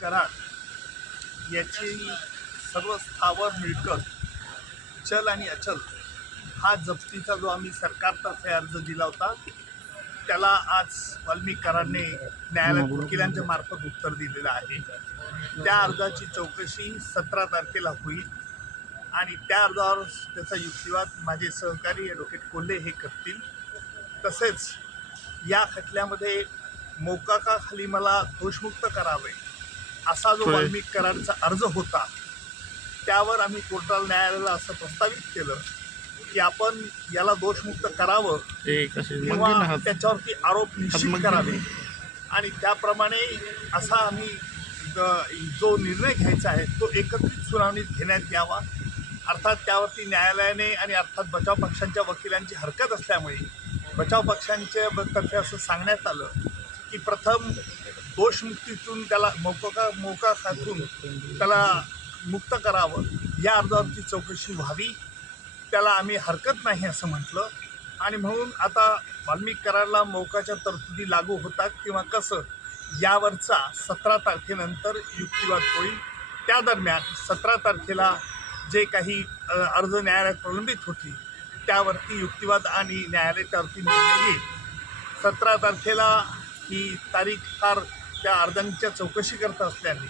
कराड याची सर्व स्थावर मिळकत चल आणि अचल हा जप्तीचा जो आम्ही सरकारतर्फे अर्ज दिला होता त्याला आज वाल्मिक कराडने न्यायालयात वकिलांच्या मार्फत उत्तर दिलेलं आहे. त्या अर्जाची चौकशी सतरा तारखेला होईल आणि त्या अर्जावर त्याचा युक्तिवाद माझे सहकारी ॲडव्होकेट कोल्हे हे करतील. तसेच या खटल्यामध्ये मोकाकाखाली मला दोषमुक्त करावे असा जो. वाल्मिक कराडचा अर्ज होता त्यावर आम्ही कोर्टाला न्यायालयाला असं प्रस्तावित केलं की आपण याला दोषमुक्त करावं किंवा त्याच्यावरती आरोप निश्चित करावे. आणि त्याप्रमाणे असा आम्ही ज- निर्णय घ्यायचा आहे तो एकत्रित सुनावणीत घेण्यात यावा. अर्थात त्यावरती न्यायालयाने आणि अर्थात बचाव पक्षांच्या वकिलांची हरकत असल्यामुळे बचाव पक्षांच्या तर्फे असं सांगण्यात आलं की प्रथम दोषमुक्तीतून त्याला मोका मोका खातून त्याला मुक्त करावं. या अर्जावरती चौकशी व्हावी. त्याला आम्ही हरकत नाही असं म्हटलं. आणि म्हणून आता वाल्मिक करारला मोकाच्या तरतुदी लागू होतात किंवा कसं यावरचा सतरा तारखेनंतर युक्तिवाद होईल. त्या दरम्यान सतरा तारखेला जे काही अर्ज न्यायालयात प्रलंबित होती त्यावरती युक्तिवाद आणि न्यायालय त्यावरती निर्णय घेईल सतरा तारखेला ही तारीख फार त्या अर्जांच्या चौकशी करत असल्याने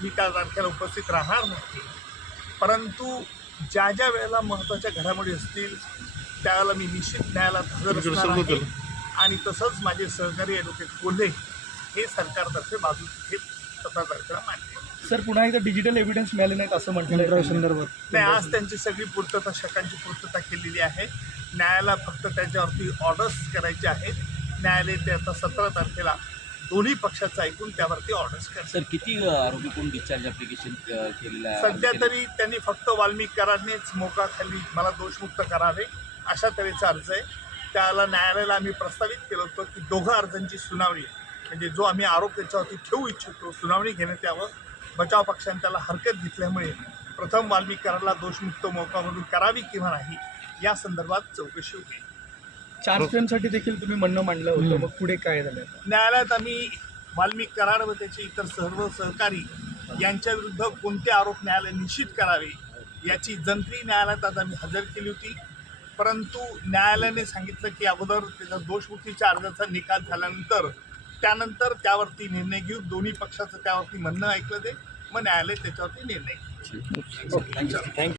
मी त्या तारखेला उपस्थित राहणार नाही परंतु ज्या ज्या वेळेला महत्त्वाच्या घडामोडी असतील त्यावेळेला मी निश्चित न्यायालयात हजर गेलं. आणि तसंच माझे सहकारी ॲडव्होकेट कोल्हे हे सरकारतर्फे बाजू हे सतरा तारखेला मांडले सर पुन्हा एकदा डिजिटल एव्हिडन्स मिळाले नाहीत असं म्हटलं संदर्भात. नाही आज त्यांची सगळी पूर्तता शकांची पूर्तता केलेली आहे. न्यायालयाला फक्त त्याच्यावरती ऑर्डर्स करायचे आहेत. न्यायालय ते आता सतरा तारखेला दोन्ही पक्षाचं ऐकून त्यावरती ऑर्डर्स करतात. सर किती आरोपी कोण डिस्चार्ज ॲप्लिकेशन केलेलं आहे? सध्या तरी त्यांनी फक्त वाल्मिक कराडनेच मोकाखाली मला दोषमुक्त करावे अशा तऱ्हेचा अर्ज आहे. त्याला न्यायालयाला आम्ही प्रस्तावित केलं होतं की दोघं अर्जांची सुनावणी म्हणजे जो आम्ही आरोप त्याच्यावरती ठेवू इच्छितो सुनावणी घेण्यात यावं. बचाव पक्षाने त्याला हरकत घेतल्यामुळे प्रथम वाल्मिक कराडला दोषमुक्त मोकामधून करावी किंवा नाही या संदर्भात चौकशी होईल. चार्ज फ्रेमसाठी देखील तुम्ही म्हणणं मांडलं होतं. मग पुढे काय झालं? न्यायालयात आम्ही वाल्मिक कराड व त्याचे इतर सर्व सहकारी यांच्या विरुद्ध कोणते आरोप न्यायालय निश्चित करावे याची जंत्री न्यायालयात आज आम्ही हजर केली होती. परंतु न्यायालयाने सांगितलं की अगोदर त्याच्या दोषमुक्तीच्या अर्जाचा निकाल झाल्यानंतर त्यानंतर त्यावरती निर्णय घेऊ दोन्ही पक्षाचं त्यावरती म्हणणं ऐकलं ते. मग न्यायालय त्याच्यावरती निर्णय. थँक्यू.